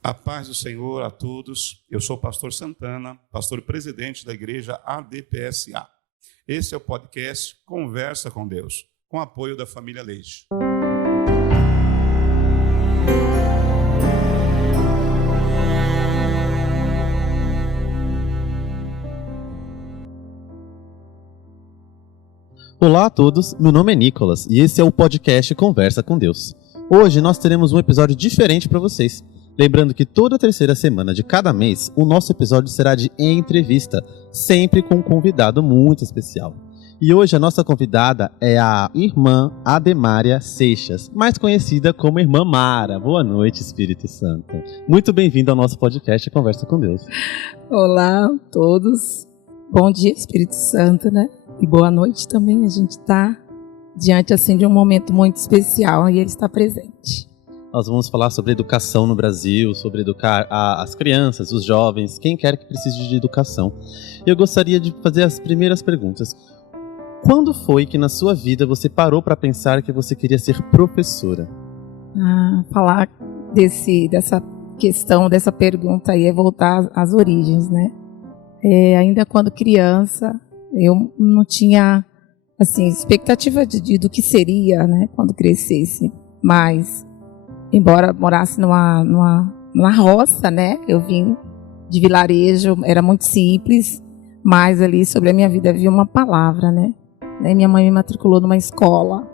A paz do Senhor a todos. Eu sou o pastor Santana, pastor presidente da igreja ADPSA. Esse é o podcast Conversa com Deus, com apoio da família Leite. Olá a todos, meu nome é Nicolas e esse é o podcast Conversa com Deus. Hoje nós teremos um episódio diferente para vocês. Lembrando que toda terceira semana de cada mês, o nosso episódio será de entrevista, sempre com um convidado muito especial. E hoje a nossa convidada é a irmã Ademária Seixas, mais conhecida como Irmã Mara. Boa noite, Espírito Santo. Muito bem-vindo ao nosso podcast Conversa com Deus. Olá a todos. Bom dia, Espírito Santo, né? E boa noite também. A gente está diante assim, de um momento muito especial e ele está presente. Nós vamos falar sobre educação no Brasil, sobre educar as crianças, os jovens, quem quer que precise de educação. Eu gostaria de fazer as primeiras perguntas. Quando foi que na sua vida você parou para pensar que você queria ser professora? Falar dessa questão, dessa pergunta aí é voltar às origens, né? Ainda quando criança, eu não tinha assim, expectativa do que seria, né, quando crescesse, mas embora morasse numa roça, né? Eu vim de vilarejo, era muito simples, mas ali sobre a minha vida havia uma palavra, né? Minha mãe me matriculou numa escola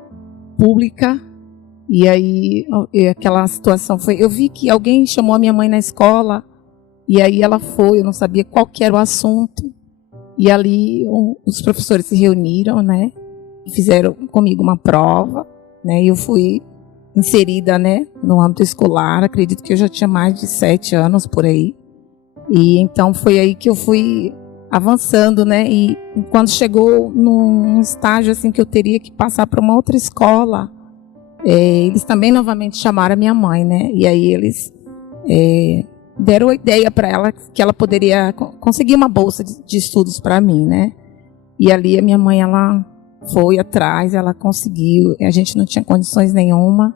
pública e aí aquela situação foi... Eu vi que alguém chamou a minha mãe na escola e aí ela foi, eu não sabia qual que era o assunto e ali os professores se reuniram, né? E fizeram comigo uma prova, né? E eu fui inserida, né, no âmbito escolar. Acredito que eu já tinha mais de 7 anos por aí. E então foi aí que eu fui avançando, né? E quando chegou num estágio assim que eu teria que passar para uma outra escola, eles também novamente chamaram a minha mãe, né? E aí eles deram a ideia para ela que ela poderia conseguir uma bolsa de estudos para mim, né? E ali a minha mãe, ela foi atrás, ela conseguiu. A gente não tinha condições nenhuma.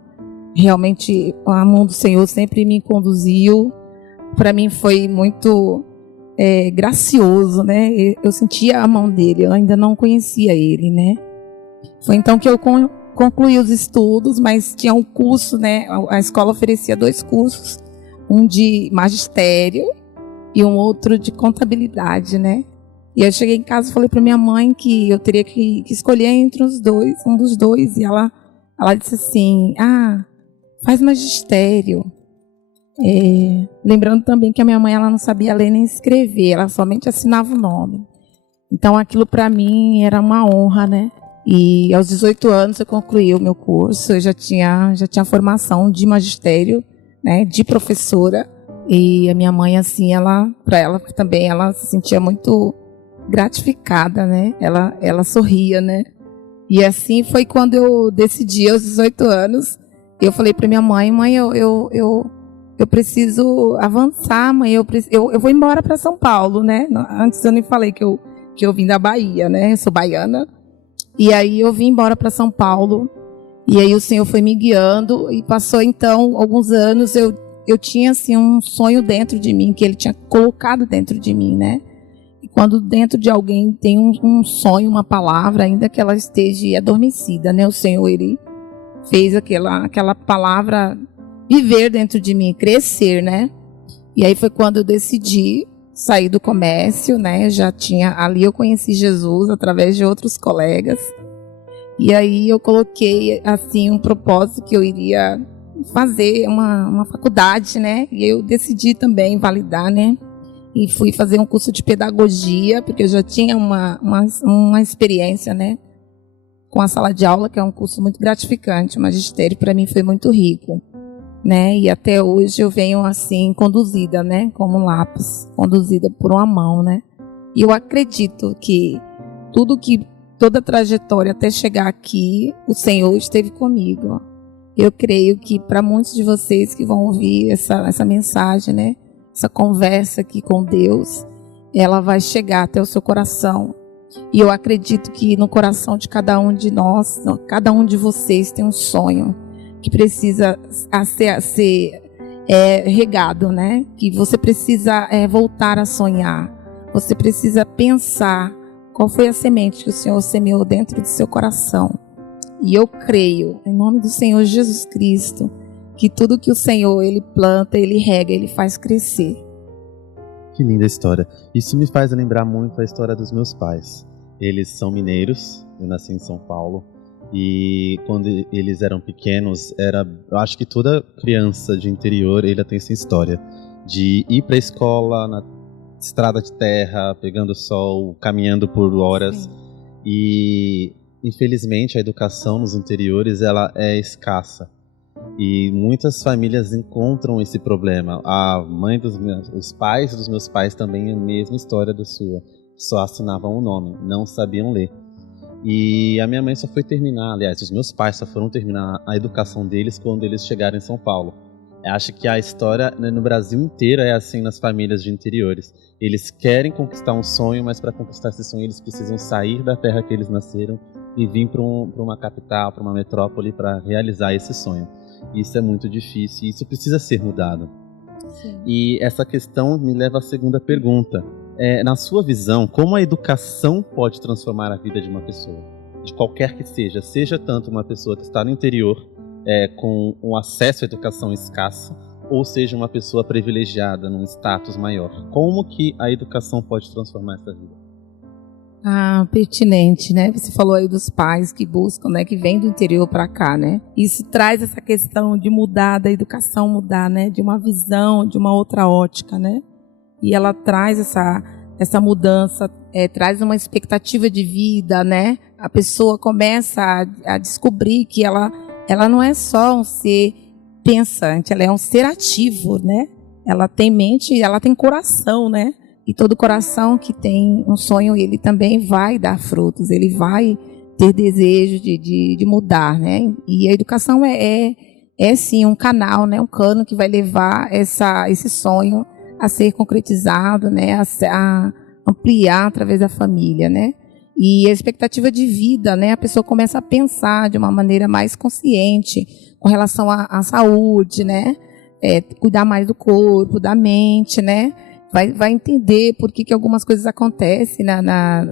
Realmente, a mão do Senhor sempre me conduziu. Para mim foi muito gracioso, né? Eu sentia a mão dele, eu ainda não conhecia ele, né? Foi então que eu concluí os estudos, mas tinha um curso, né? A escola oferecia 2 cursos, um de magistério e um outro de contabilidade, né? E eu cheguei em casa e falei para minha mãe que eu teria que escolher entre os dois, um dos dois, e ela disse assim: faz magistério. Lembrando também que a minha mãe, ela não sabia ler nem escrever, ela somente assinava o nome. Então aquilo para mim era uma honra, né? E aos 18 anos eu concluí o meu curso, eu já tinha formação de magistério, né, de professora. E a minha mãe, assim, para ela também, ela se sentia muito gratificada, né? Ela sorria, né? E assim foi quando eu decidi, aos 18 anos, eu falei para minha mãe: eu preciso avançar, mãe, eu vou embora para São Paulo, né? Antes eu nem falei que eu vim da Bahia, né? Eu sou baiana. E aí eu vim embora para São Paulo, e aí o Senhor foi me guiando, e passou então alguns anos, eu tinha assim um sonho dentro de mim, que Ele tinha colocado dentro de mim, né? E quando dentro de alguém tem um sonho, uma palavra, ainda que ela esteja adormecida, né? O Senhor, Ele fez aquela palavra viver dentro de mim, crescer, né? E aí foi quando eu decidi sair do comércio, né? Ali eu conheci Jesus através de outros colegas. E aí eu coloquei, assim, um propósito que eu iria fazer uma faculdade, né? E eu decidi também validar, né? E fui fazer um curso de pedagogia, porque eu já tinha uma experiência, né, com a sala de aula, que é um curso muito gratificante. O magistério, para mim, foi muito rico, né? E até hoje eu venho, assim, conduzida, né, como um lápis, conduzida por uma mão, né? E eu acredito que toda a trajetória até chegar aqui, o Senhor esteve comigo. Eu creio que para muitos de vocês que vão ouvir essa mensagem, né, essa conversa aqui com Deus, ela vai chegar até o seu coração. E eu acredito que no coração de cada um de nós, cada um de vocês tem um sonho que precisa ser regado, né? Que você precisa voltar a sonhar. Você precisa pensar qual foi a semente que o Senhor semeou dentro do seu coração. E eu creio, em nome do Senhor Jesus Cristo, que tudo que o Senhor, Ele planta, Ele rega, Ele faz crescer. Que linda história. Isso me faz lembrar muito a história dos meus pais. Eles são mineiros, eu nasci em São Paulo. E quando eles eram pequenos, eu acho que toda criança de interior, ela tem essa história de ir para a escola na estrada de terra, pegando sol, caminhando por horas. Sim. E infelizmente a educação nos interiores ela é escassa. E muitas famílias encontram esse problema. Os pais dos meus pais também a mesma história da sua. Só assinavam o nome, não sabiam ler. E a minha mãe só foi terminar, aliás, os meus pais só foram terminar a educação deles quando eles chegaram em São Paulo. Eu acho que a história no Brasil inteiro é assim nas famílias de interiores. Eles querem conquistar um sonho, mas para conquistar esse sonho eles precisam sair da terra que eles nasceram e vir para uma capital, para uma metrópole para realizar esse sonho. Isso é muito difícil e isso precisa ser mudado. Sim. E essa questão me leva à segunda pergunta. Na sua visão, como a educação pode transformar a vida de uma pessoa? De qualquer que seja tanto uma pessoa que está no interior com um acesso à educação escassa, ou seja uma pessoa privilegiada num status maior. Como que a educação pode transformar essa vida? Pertinente, né? Você falou aí dos pais que buscam, né? Que vêm do interior para cá, né? Isso traz essa questão de mudar, da educação mudar, né? De uma visão, de uma outra ótica, né? E ela traz essa mudança, traz uma expectativa de vida, né? A pessoa começa a descobrir que ela não é só um ser pensante, ela é um ser ativo, né? Ela tem mente, ela tem coração, né? E todo coração que tem um sonho, ele também vai dar frutos, ele vai ter desejo de mudar, né? E a educação é sim um canal, né? Um cano que vai levar esse sonho a ser concretizado, né? A ampliar através da família, né? E a expectativa de vida, né? A pessoa começa a pensar de uma maneira mais consciente com relação à saúde, né? Cuidar mais do corpo, da mente, né? Vai entender por que algumas coisas acontecem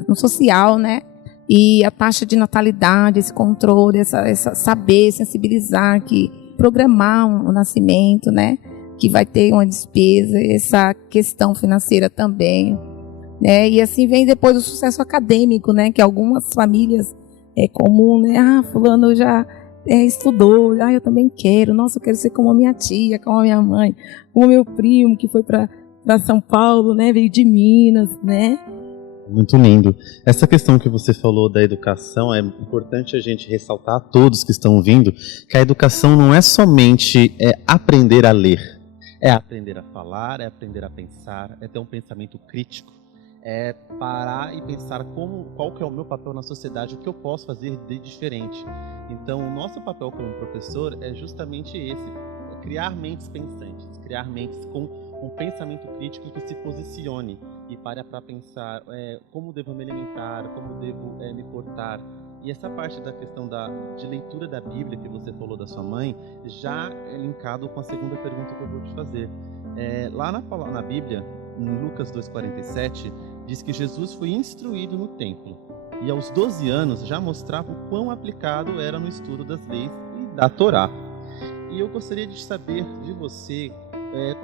no social, né? E a taxa de natalidade, esse controle, essa saber, sensibilizar, que programar um nascimento, né? Que vai ter uma despesa, essa questão financeira também, né? E assim vem depois o sucesso acadêmico, né? Que algumas famílias é comum, né? Fulano já estudou, eu também quero, nossa, eu quero ser como a minha tia, como a minha mãe, como o meu primo que foi para São Paulo, né? Veio de Minas, né? Muito lindo. Essa questão que você falou da educação, é importante a gente ressaltar a todos que estão ouvindo, que a educação não é somente aprender a ler, é aprender a falar, é aprender a pensar, é ter um pensamento crítico, é parar e pensar qual que é o meu papel na sociedade, o que eu posso fazer de diferente. Então, o nosso papel como professor é justamente esse, criar mentes pensantes, criar mentes com um pensamento crítico que se posicione e pare para pensar como devo me alimentar, como devo me portar. E essa parte da questão de leitura da Bíblia que você falou da sua mãe, já é linkado com a segunda pergunta que eu vou te fazer. Lá na Bíblia, em Lucas 2,47, diz que Jesus foi instruído no templo e aos 12 anos já mostrava o quão aplicado era no estudo das leis e da Torá. E eu gostaria de saber de você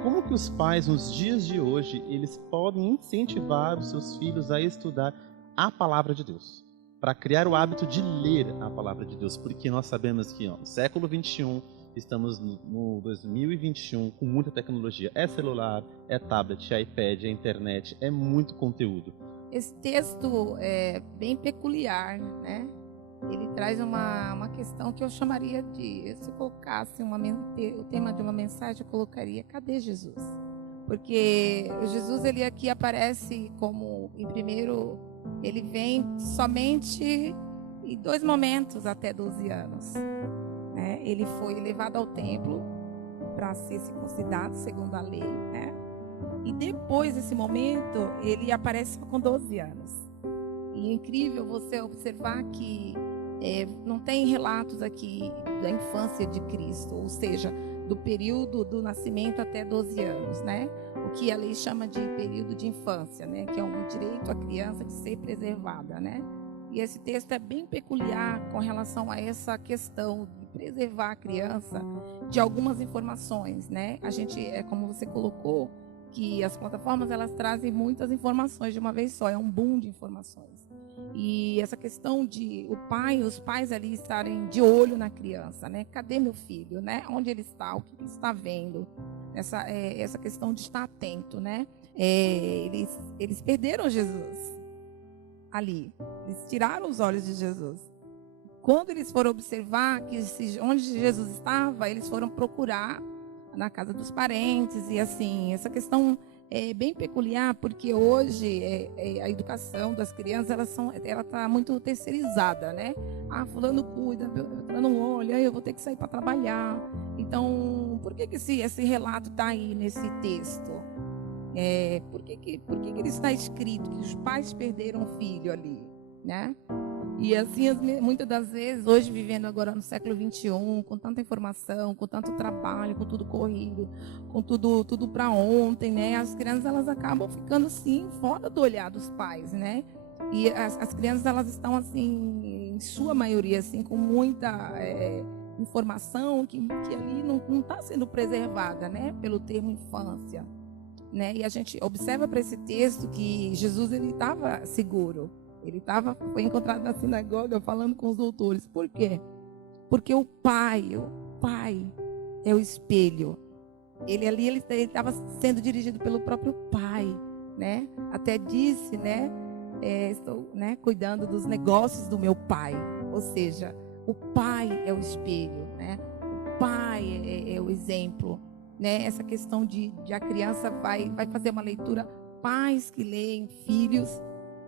como que os pais, nos dias de hoje, eles podem incentivar os seus filhos a estudar a Palavra de Deus, para criar o hábito de ler a Palavra de Deus, porque nós sabemos que no século XXI, estamos no 2021 com muita tecnologia, celular, tablet, iPad, internet, muito conteúdo. Esse texto é bem peculiar, né? Ele traz uma questão que eu chamaria se eu colocasse o tema de uma mensagem, eu colocaria: cadê Jesus? Porque o Jesus, ele aqui aparece como, em primeiro, ele vem somente em 2 momentos até 12 anos. Né? Ele foi levado ao templo para ser circuncidado segundo a lei, né? E depois desse momento, ele aparece com 12 anos. E é incrível você observar que não tem relatos aqui da infância de Cristo, ou seja, do período do nascimento até 12 anos, né? O que a lei chama de período de infância, né? Que é um direito à criança de ser preservada, né? E esse texto é bem peculiar com relação a essa questão de preservar a criança de algumas informações, né? A gente, como você colocou, que as plataformas elas trazem muitas informações de uma vez só, é um boom de informações. E essa questão de os pais ali estarem de olho na criança, né? Cadê meu filho, né? Onde ele está? O que ele está vendo? Essa questão de estar atento, né? Eles perderam Jesus ali. Eles tiraram os olhos de Jesus. Quando eles foram observar onde Jesus estava, eles foram procurar na casa dos parentes. E assim, essa questão é bem peculiar, porque hoje a educação das crianças ela está muito terceirizada, né? Fulano cuida, fulano olha, eu vou ter que sair para trabalhar. Então, por que esse relato está aí nesse texto? Por que ele está escrito que os pais perderam o filho ali, né? E assim, muitas das vezes, hoje vivendo agora no século XXI, com tanta informação, com tanto trabalho, com tudo corrido, com tudo para ontem, né? As crianças elas acabam ficando assim fora do olhar dos pais, né? E as crianças elas estão assim, em sua maioria, assim, com muita informação que ali não está sendo preservada, né? Pelo termo infância. Né? E a gente observa para esse texto que Jesus ele estava seguro. Foi encontrado na sinagoga falando com os doutores. Por quê? Porque o pai é o espelho. Ele estava sendo dirigido pelo próprio pai, né? Até disse, né? Estou, né, cuidando dos negócios do meu pai. Ou seja, o pai é o espelho, né? O pai é o exemplo. Né, essa questão de a criança vai fazer uma leitura, pais que leem, filhos,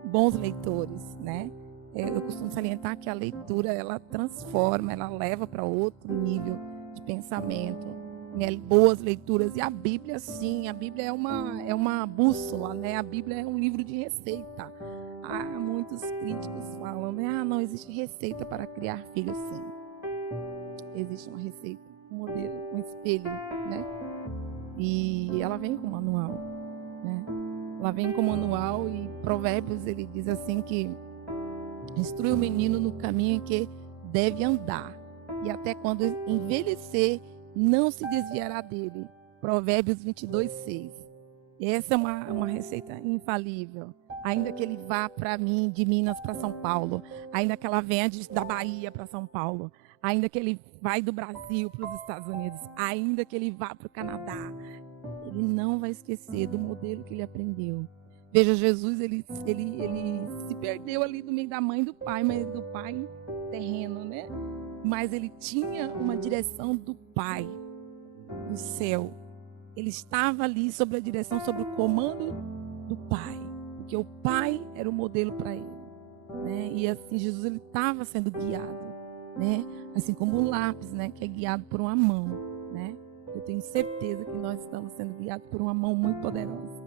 bons leitores, né? Eu costumo salientar que a leitura, ela transforma, ela leva para outro nível de pensamento, né? Boas leituras. E a Bíblia, sim, a Bíblia é uma bússola, né? A Bíblia é um livro de receita. Muitos críticos falam, né? Não existe receita para criar filhos, sim. Existe uma receita, um modelo, um espelho, né? E ela vem com manual, né? Ela vem com manual e Provérbios ele diz assim que instrui o menino no caminho que deve andar e até quando envelhecer não se desviará dele. Provérbios 22:6. Essa é uma receita infalível. Ainda que ele vá de Minas para São Paulo, ainda que ela venha da Bahia para São Paulo, ainda que ele vá do Brasil para os Estados Unidos, ainda que ele vá para o Canadá, ele não vai esquecer do modelo que ele aprendeu. Veja, Jesus, ele se perdeu ali no meio da mãe e do pai, mas do pai terreno, né? Mas ele tinha uma direção do pai, do céu. Ele estava ali sob a direção, sob o comando do pai, porque o pai era o modelo para ele, né? E assim, Jesus ele estava sendo guiado, né? Assim como um lápis, né, que é guiado por uma mão, né? Eu tenho certeza que nós estamos sendo guiados por uma mão muito poderosa,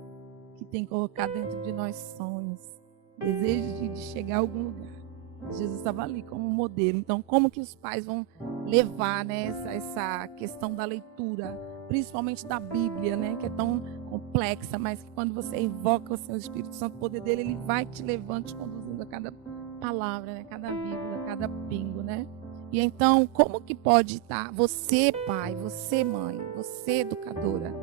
que tem colocado dentro de nós sonhos, desejos de chegar a algum lugar. Jesus estava ali como modelo. Então, como que os pais vão levar, né, essa questão da leitura, principalmente da Bíblia, né, que é tão complexa, mas que quando você invoca o seu Espírito Santo, o poder dele, ele vai te levando, te conduzindo a cada palavra, né, cada vírgula, cada pingo, né? E então, como que pode estar você, pai, você, mãe, você, educadora,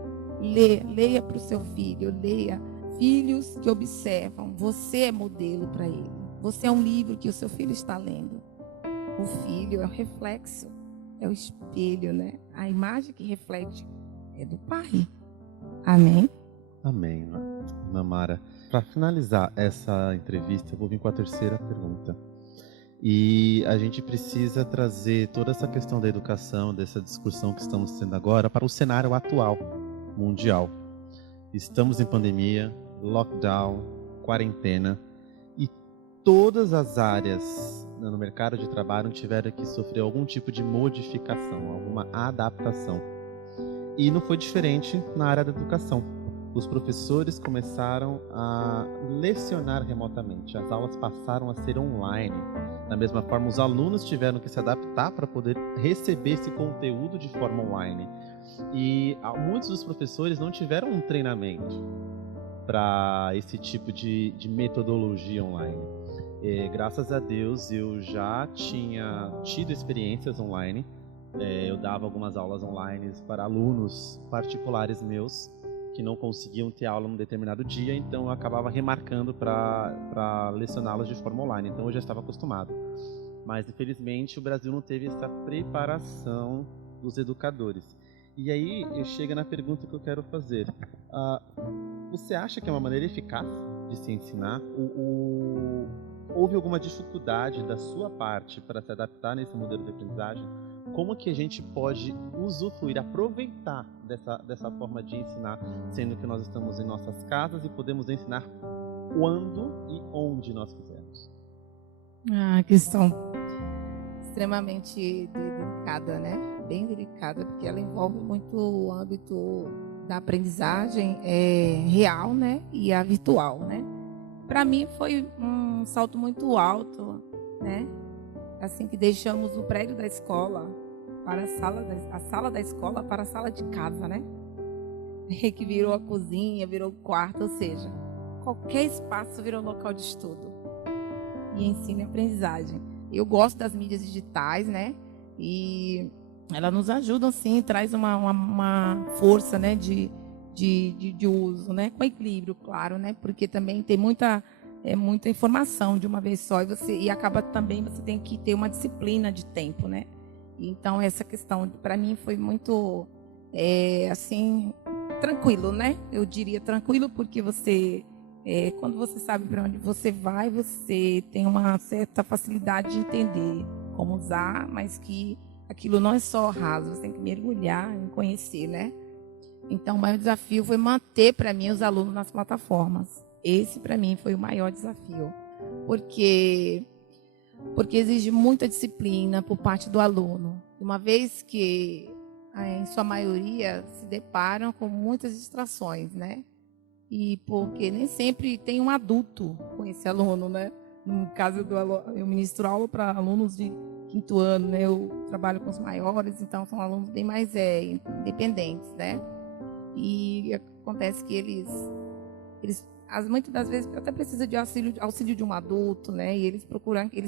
leia para o seu filho, leia. Filhos que observam, você é modelo para ele. Você é um livro que o seu filho está lendo. O filho é o reflexo, é o espelho, né? A imagem que reflete é do pai. Amém? Amém, Namara. Para finalizar essa entrevista, eu vou vir com a terceira pergunta. E a gente precisa trazer toda essa questão da educação, dessa discussão que estamos tendo agora, para o cenário atual, mundial. Estamos em pandemia, lockdown, quarentena, e todas as áreas no mercado de trabalho tiveram que sofrer algum tipo de modificação, alguma adaptação. E não foi diferente na área da educação. Os professores começaram a lecionar remotamente, as aulas passaram a ser online. Da mesma forma, os alunos tiveram que se adaptar para poder receber esse conteúdo de forma online. E muitos dos professores não tiveram um treinamento para esse tipo de metodologia online. Graças a Deus eu já tinha tido experiências online. Eu dava algumas aulas online para alunos particulares meus que não conseguiam ter aula num determinado dia, então eu acabava remarcando para lecioná-los de forma online. Então eu já estava acostumado. Mas infelizmente o Brasil não teve essa preparação dos educadores. E aí chega na pergunta que eu quero fazer. Você acha que é uma maneira eficaz de se ensinar? Houve alguma dificuldade da sua parte para se adaptar nesse modelo de aprendizagem? Como que a gente pode usufruir, aproveitar dessa forma de ensinar, sendo que nós estamos em nossas casas e podemos ensinar quando e onde nós quisermos? Questão extremamente delicada, né? Bem delicada, porque ela envolve muito o âmbito da aprendizagem real, né? E a virtual, né? Para mim foi um salto muito alto, né? Assim que deixamos o prédio da escola para a sala da escola para a sala de casa, né? Que virou a cozinha, virou o quarto, ou seja, qualquer espaço virou local de estudo e ensino e aprendizagem. Eu gosto das mídias digitais, né? E elas nos ajudam, sim, traz uma força, né? De uso, né? Com equilíbrio, claro, né? Porque também tem muita informação de uma vez só e acaba também você tem que ter uma disciplina de tempo, né? Então essa questão para mim foi muito assim tranquilo, né? Eu diria tranquilo porque você quando você sabe para onde você vai, você tem uma certa facilidade de entender como usar, mas que aquilo não é só raso, você tem que mergulhar em conhecer, né? Então, o maior desafio foi manter para mim os alunos nas plataformas. Esse, para mim, foi o maior desafio. Porque exige muita disciplina por parte do aluno. Uma vez que, em sua maioria, se deparam com muitas distrações, né? E porque nem sempre tem um adulto com esse aluno, né? No caso eu ministro aula para alunos de 5º ano, né? Eu trabalho com os maiores, então são alunos bem mais independentes, né? E acontece que eles muitas das vezes até precisam de auxílio de um adulto, né? E eles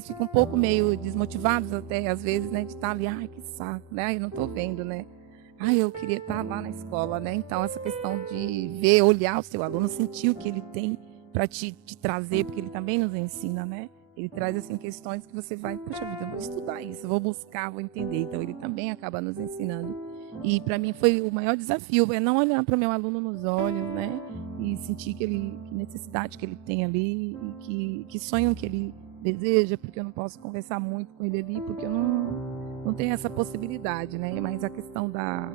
ficam um pouco meio desmotivados até às vezes, né? De estar ali, ai, que saco, né? Eu não estou vendo, né? Ai, eu queria estar lá na escola, né? Então essa questão de olhar o seu aluno, sentir o que ele tem para te trazer, porque ele também nos ensina, né? Ele traz assim questões que você vai, poxa vida, eu vou estudar isso, vou buscar, vou entender. Então ele também acaba nos ensinando. E para mim foi o maior desafio, não olhar para o meu aluno nos olhos, né? E sentir que necessidade que ele tem ali e que sonho que ele deseja, porque eu não posso conversar muito com ele ali, porque eu não tenho essa possibilidade, né? Mas a questão da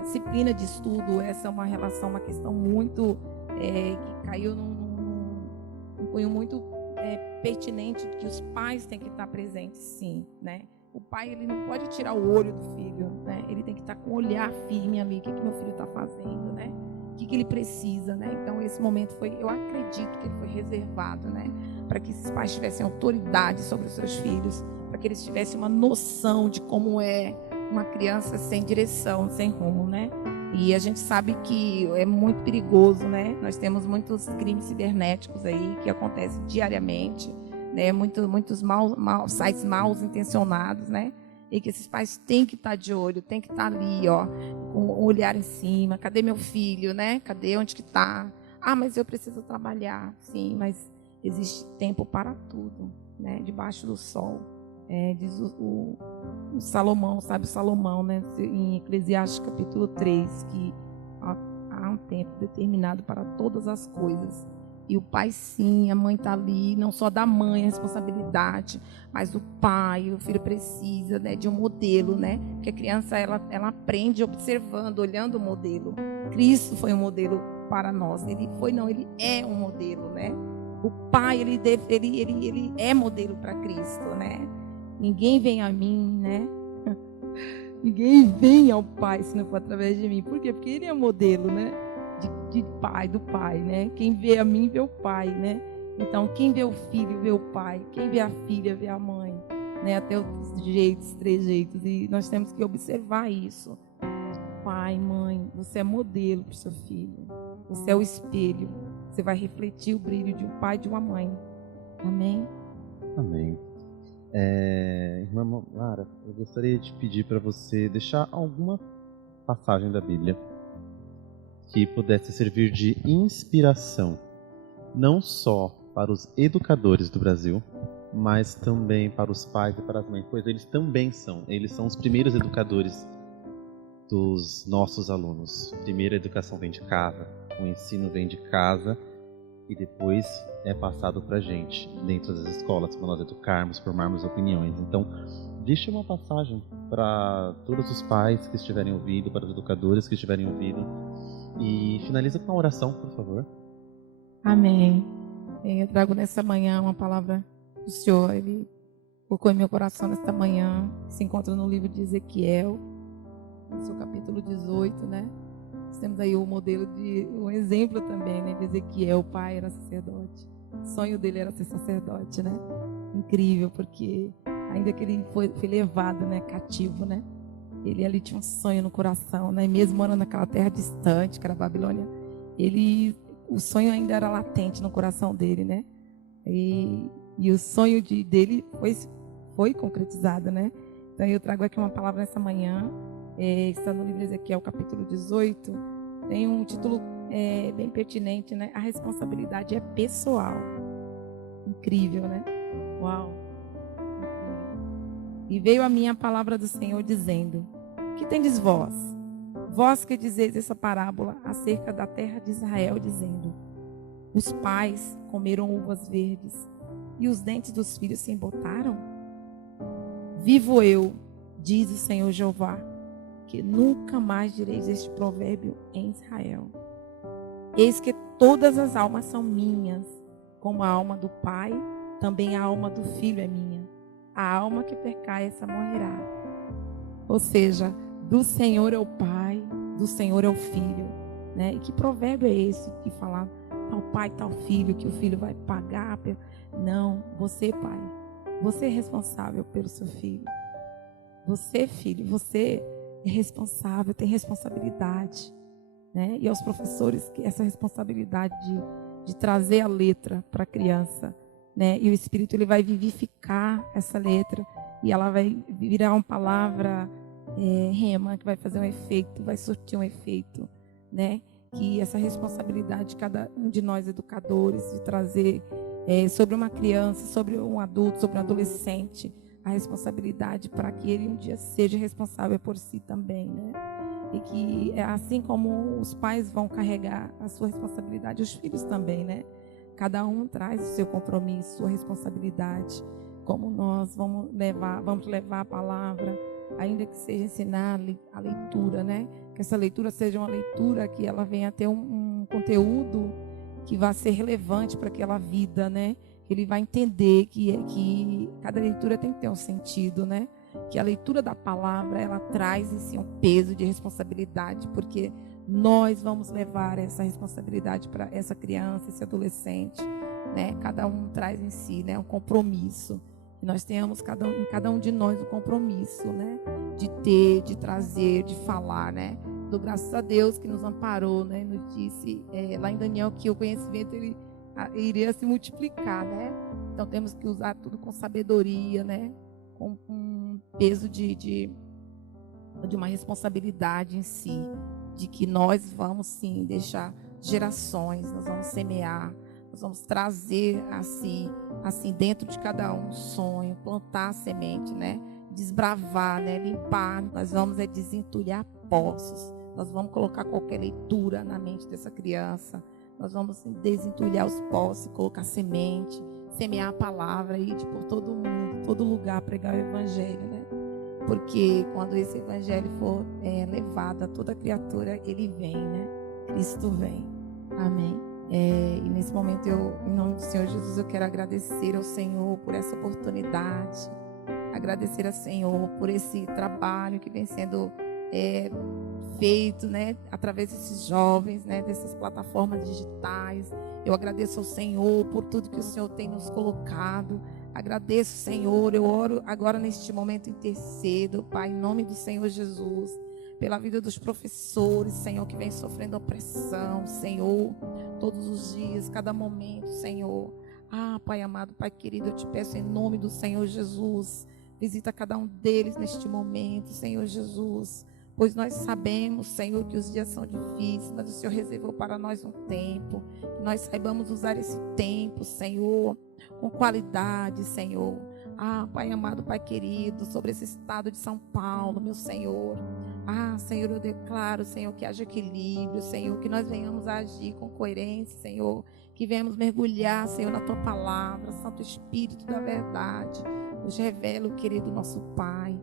disciplina de estudo, essa é uma questão muito que caiu num cunho muito pertinente, que os pais têm que estar presentes, sim, né? O pai, ele não pode tirar o olho do filho, né? Ele tem que estar com o olhar firme ali, o que meu filho está fazendo, né? O que ele precisa, né? Então, esse momento eu acredito que ele foi reservado, né? Para que esses pais tivessem autoridade sobre os seus filhos, para que eles tivessem uma noção de como é uma criança sem direção, sem rumo, né? E a gente sabe que é muito perigoso, né? Nós temos muitos crimes cibernéticos aí que acontecem diariamente, né? Muitos sites mal intencionados, né? E que esses pais têm que estar de olho, têm que estar ali, ó, com o olhar em cima. Cadê meu filho, né? Cadê onde que está? Ah, mas eu preciso trabalhar. Sim, mas existe tempo para tudo, né? Debaixo do sol. Diz o Salomão, sabe o Salomão, né? Em Eclesiastes capítulo 3, que há um tempo determinado para todas as coisas. E o pai, sim, a mãe está ali, não só da mãe a responsabilidade, mas o pai, o filho precisa, né, de um modelo, né? Porque a criança, ela aprende observando, olhando o modelo. Cristo foi um modelo para nós. Ele é um modelo, né? O pai, ele é modelo para Cristo, né? Ninguém vem a mim, né? Ninguém vem ao Pai se não for através de mim. Por quê? Porque ele é modelo, né? Do Pai, né? Quem vê a mim, vê o Pai, né? Então, quem vê o filho, vê o Pai. Quem vê a filha, vê a mãe. Né? Até os trejeitos. E nós temos que observar isso. pai, mãe, você é modelo para o seu filho. Você é o espelho. Você vai refletir o brilho de um pai e de uma mãe. Amém? Amém. Irmã Lara, eu gostaria de pedir para você deixar alguma passagem da Bíblia que pudesse servir de inspiração, não só para os educadores do Brasil, mas também para os pais e para as mães, pois eles são os primeiros educadores dos nossos alunos. Primeiro a educação vem de casa, o ensino vem de casa e depois é passado para a gente, dentro das escolas, para nós educarmos, formarmos opiniões. Então, deixe uma passagem para todos os pais que estiverem ouvindo, para os educadores que estiverem ouvindo, e finaliza com uma oração, por favor. Amém. Eu trago nessa manhã uma palavra do Senhor. Ele colocou em meu coração nesta manhã, que se encontra no livro de Ezequiel, no seu capítulo 18, né? Nós temos aí o modelo um exemplo também, né? De Ezequiel, o pai era sacerdote. O sonho dele era ser sacerdote, né? Incrível, porque ainda que ele foi levado, né, cativo, né? Ele ali tinha um sonho no coração, né? E mesmo morando naquela terra distante, que era a Babilônia, o sonho ainda era latente no coração dele, né? E o sonho dele foi concretizado, né? Então eu trago aqui uma palavra nessa manhã, está no livro de Ezequiel, capítulo 18, tem um título bem pertinente, né? A responsabilidade é pessoal. Incrível, né? Uau! E veio a mim a palavra do Senhor dizendo: que tendes vós? Vós que dizeis essa parábola acerca da terra de Israel, dizendo: os pais comeram uvas verdes e os dentes dos filhos se embotaram? Vivo eu, diz o Senhor Jeová, que nunca mais direis este provérbio em Israel. Eis que todas as almas são minhas, como a alma do pai, também a alma do filho é minha. A alma que percai, essa morrerá. Ou seja, do Senhor é o pai, do Senhor é o filho, né? E que provérbio é esse de falar tal pai, tal filho, que o filho vai pagar? Não, você, pai, você é responsável pelo seu filho. Você, filho, você é responsável, tem responsabilidade, né? E aos professores, que essa responsabilidade de trazer a letra para a criança, né? E o Espírito, ele vai vivificar essa letra e ela vai virar uma palavra rema, que vai fazer um efeito, vai surtir um efeito, né? Que essa responsabilidade de cada um de nós educadores, de trazer sobre uma criança, sobre um adulto, sobre um adolescente, a responsabilidade para que ele um dia seja responsável por si também, né? E que assim como os pais vão carregar a sua responsabilidade, os filhos também, né? Cada um traz o seu compromisso, sua responsabilidade. Como nós vamos levar a palavra, ainda que seja ensinar a leitura, né? Que essa leitura seja uma leitura que ela venha a ter um conteúdo que vai ser relevante para aquela vida, né? Que ele vai entender que cada leitura tem que ter um sentido, né? Que a leitura da palavra, ela traz em si um peso de responsabilidade, porque nós vamos levar essa responsabilidade para essa criança, esse adolescente, né? Cada um traz em si, né, um compromisso. E nós tenhamos cada um de nós um compromisso, né? De ter, de trazer, de falar, né? Do graças a Deus que nos amparou, né? Nos disse lá em Daniel que o conhecimento ele iria se multiplicar, né? Então temos que usar tudo com sabedoria, né? Com um peso de uma responsabilidade em si, de que nós vamos sim deixar gerações, nós vamos semear, nós vamos trazer assim dentro de cada um sonho, plantar a semente, né? Desbravar, né? Limpar, nós vamos desentulhar poços, nós vamos colocar qualquer leitura na mente dessa criança, nós vamos desentulhar os poços, colocar semente, semear a palavra e ir por todo mundo, todo lugar, pregar o evangelho, né? Porque quando esse evangelho for levado a toda criatura, ele vem, né? Cristo vem. Amém. E nesse momento, em nome do Senhor Jesus, eu quero agradecer ao Senhor por essa oportunidade, agradecer ao Senhor por esse trabalho que vem sendo feito, né, através desses jovens, né, dessas plataformas digitais. Eu agradeço ao Senhor por tudo que o Senhor tem nos colocado. Agradeço, Senhor. Eu oro agora neste momento, intercedo, Pai, em nome do Senhor Jesus, pela vida dos professores, Senhor, que vem sofrendo opressão, Senhor, todos os dias, cada momento, Senhor. Pai amado, Pai querido, eu te peço em nome do Senhor Jesus, visita cada um deles neste momento, Senhor Jesus, pois nós sabemos, Senhor, que os dias são difíceis, mas o Senhor reservou para nós um tempo, que nós saibamos usar esse tempo, Senhor, com qualidade, Senhor. Pai amado, Pai querido, sobre esse estado de São Paulo, meu Senhor. Senhor, eu declaro, Senhor, que haja equilíbrio, Senhor, que nós venhamos a agir com coerência, Senhor, que venhamos mergulhar, Senhor, na Tua palavra, Santo Espírito da verdade, nos revela, querido nosso Pai.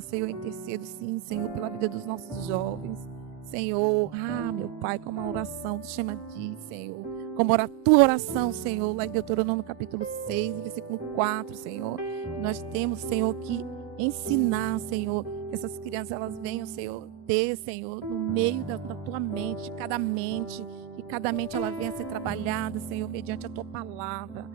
Senhor, eu intercedo, sim, Senhor, pela vida dos nossos jovens, Senhor, meu Pai, como a oração do Shema diz, Senhor, como a tua oração, Senhor, lá em Deuteronômio capítulo 6, versículo 4, Senhor, nós temos, Senhor, que ensinar, Senhor, que essas crianças, elas venham, Senhor, ter, Senhor, no meio da tua mente, de cada mente, que cada mente ela venha a ser trabalhada, Senhor, mediante a tua palavra.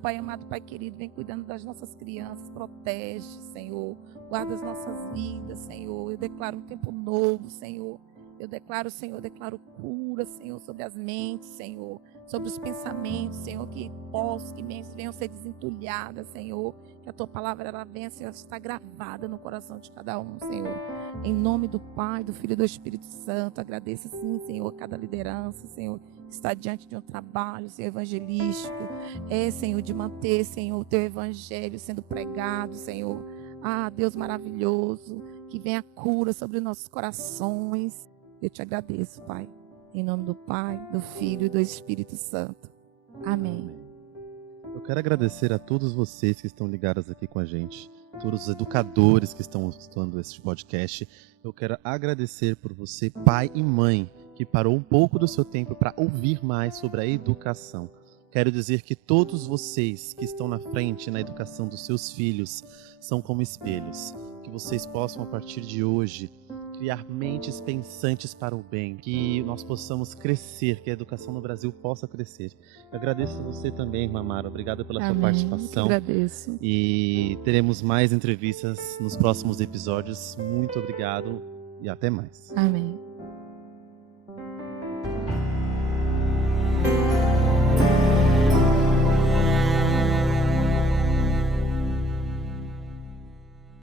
Pai amado, Pai querido, vem cuidando das nossas crianças, protege, Senhor, guarda as nossas vidas, Senhor, eu declaro um tempo novo, Senhor. Eu declaro, Senhor, cura, Senhor, sobre as mentes, Senhor, sobre os pensamentos, Senhor, que mentes venham ser desentulhadas, Senhor, que a Tua palavra, ela venha, Senhor, estar gravada no coração de cada um, Senhor. Em nome do Pai, do Filho e do Espírito Santo, agradeço, sim, Senhor, cada liderança, Senhor, que está diante de um trabalho, Senhor, evangelístico, Senhor, de manter, Senhor, o Teu evangelho sendo pregado, Senhor. Deus maravilhoso, que venha cura sobre os nossos corações. Eu te agradeço, Pai, em nome do Pai, do Filho e do Espírito Santo. Amém. Eu quero agradecer a todos vocês que estão ligados aqui com a gente, todos os educadores que estão escutando este podcast. Eu quero agradecer por você, pai e mãe, que parou um pouco do seu tempo para ouvir mais sobre a educação. Quero dizer que todos vocês que estão na frente na educação dos seus filhos são como espelhos. Que vocês possam, a partir de hoje, criar mentes pensantes para o bem, que nós possamos crescer, que a educação no Brasil possa crescer. Eu agradeço a você também, Mamara. Obrigado pela sua participação. Eu agradeço. E teremos mais entrevistas nos próximos episódios. Muito obrigado e até mais. Amém.